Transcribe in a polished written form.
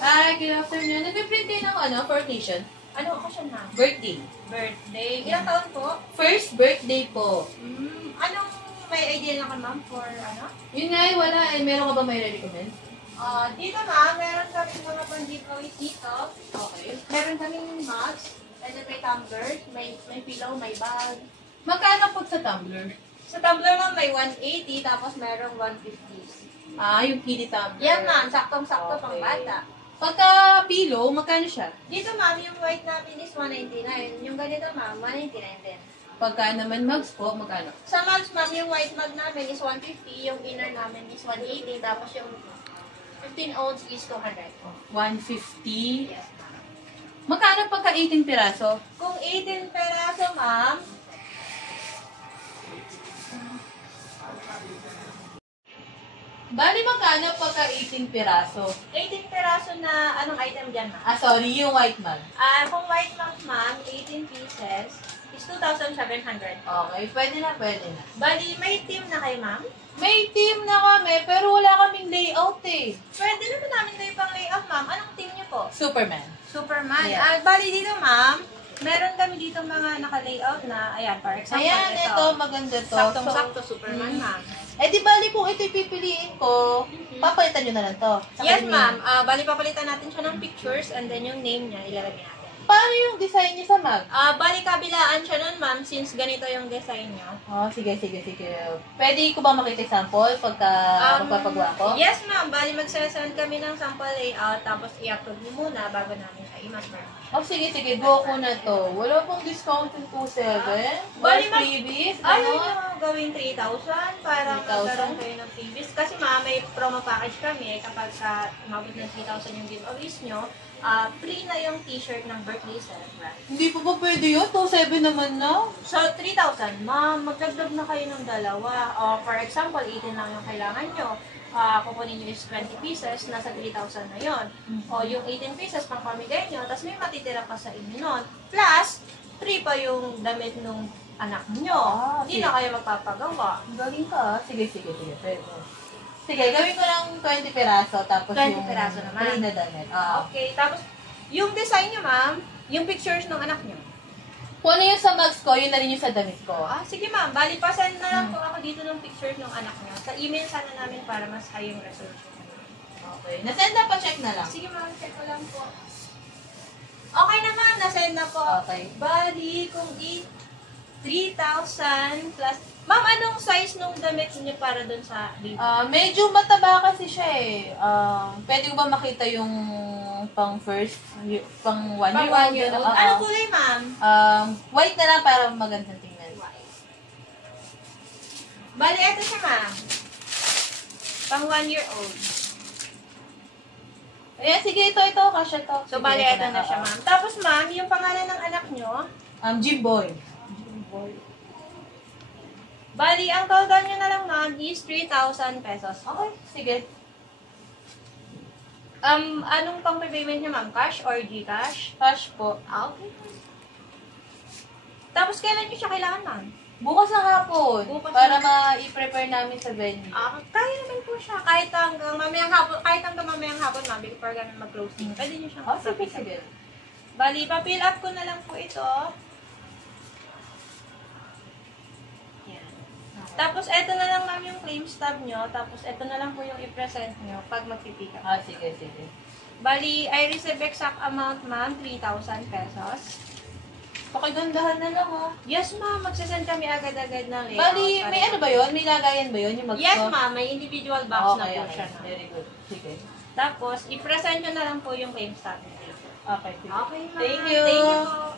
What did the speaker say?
Hi, good afternoon. Nag-print kayo ng for occasion? Ano occasion na? Birthday. Birthday. Ilang taon po? First birthday po. Anong may idea na ka, ma'am, for ano? Yun nga wala eh. Meron ka ba may recommend? Dito, ma'am, meron kami mga pang-giveaways dito. Okay. Meron kaming mugs, and then may tumblers, may pillow, may bag. Magkano po sa tumbler? Sa tumbler, ma'am, may 180, tapos merong 150. Yung kiddie tumbler. Yan, ma'am, saktong-sakto Okay. pang bata. Pagka pillow, magkano siya? Dito, ma'am, yung white namin is 199. Yung ganito, ma'am, 199 din. Pagka naman mugs po, magkano? Sa mugs, ma'am, yung white mug namin is 150, yung inner namin is 180, tapos yung 15 ounce is 200. 150. Yes, ma'am. Magkano pagka 18 piraso? Kung 18 peraso, ma'am, Bali, magkano pagka 18 piraso? 18 peraso na anong item dyan, ma'am? Sorry, yung white mug. Kung white mug, ma'am, 18 pieces is 2,700. Okay, pwede na. Bali, may team na kayo, ma'am? May team na kami, pero wala kaming layout eh. Pwede naman namin kayo pang layout, ma'am. Anong team niyo po? Superman. Superman. Yeah. Bali dito, ma'am, meron kami dito mga naka-layout na, ayan, for example, Ayan, ito, maganda to. Saktong-sakto, Superman, ma'am. Di bali kung ito pipiliin ko, papalitan nyo na lang to. Sa Yes, kanya. ma'am. Bali, papalitan natin siya ng pictures and then yung name niya, ilalagay natin. Paano yung design niya sa mug? Bali, kabilaan siya nun, ma'am, since ganito yung design niya. Sige. Pwede ko ba makita example pagka magpapagawa ko? Yes, ma'am. Bali, magsasend kami ng sample layout, tapos i-upload niyo muna bago namin siya i-master. Sige. Go ko na to. Wala pong discount yung 2.7. Bali, ma'am. Freebies. Ayaw niyo gawin 3,000 para 3,000? magkaroon kayo ng freebies. Kasi, ma'am, may promo package kami. Kapag umabot ng 3,000 yung giveaways nyo, free na yung t-shirt ng birthday celebrant. Hindi po ba pwede yun? 2.7 naman na. So, 3,000. Ma'am, magdagdag na kayo ng dalawa. For example, 18 lang yung kailangan nyo. Kukunin nyo is 20 pieces, nasa 3,000 na yon. O yung 18 pieces, pang pamigay nyo, tapos may matitira pa sa inyo nun. Plus, free pa yung damit nung anak nyo. Hindi okay. na kayo magpapagawa. Galing ka. Sige. Pwede. Sige, gawin ko ng 20 piraso, tapos 20 yung piraso naman. 3 na damit. Okay, tapos yung design nyo, ma'am, yung pictures ng anak nyo. Kung ano yung sa mugs ko, yun na rin yung sa damit ko. Sige ma'am, bali pa send na lang po ako dito ng pictures ng anak nyo. Sa email sana namin para mas high yung resolution. Okay. Nasend na pa, check na lang. Sige ma'am, check ko lang po. Okay na ma'am, nasend na po. Okay. Bali, kung 3,000 plus... Ma'am, anong size nung damit niyo para dun sa baby? Medyo mataba kasi siya eh. Pwede ko ba makita yung pang first, pang 1 year old? 1 year old. Anong kulay ma'am? White na lang para magandang tingnan. Bali, eto siya ma'am. Pang 1 year old. Ayan, sige, ito, kasya to. So, bali, eto na siya ma'am. Tapos ma'am, yung pangalan ng anak nyo? Jimboy. Bali, ang total nyo na lang ma'am is 3,000 pesos. Okay, sige. Anong pang payment nyo ma'am? Cash or Gcash? Cash po. Okay. Tapos kailan nyo siya kailangan ma'am? Bukas na hapon. Bukas para na. ma-i-prepare namin sa venue. Kaya naman po siya. Kahit hanggang mamayang hapon ma'am, before kami mag-closing. Pwede nyo siyang Sige. Bali, pa-fill up ko na lang po ito. Tapos, eto na lang ma'am yung claim stub nyo. Tapos, eto na lang po yung i-present nyo pag magpipick up. Sige. Bali, I receive exact amount ma'am, 3,000 pesos. Pakigandahan na lang Yes ma'am, magsasend kami agad-agad ng layout. Bali, may ano ba yun? May lagayan ba yun? Yung mag-stop? Yes ma'am, may individual box na po siya. Very good. Sige. Tapos, i-present nyo na lang po yung claim stub nyo. Okay. Okay ma'am. Thank you. Thank you po.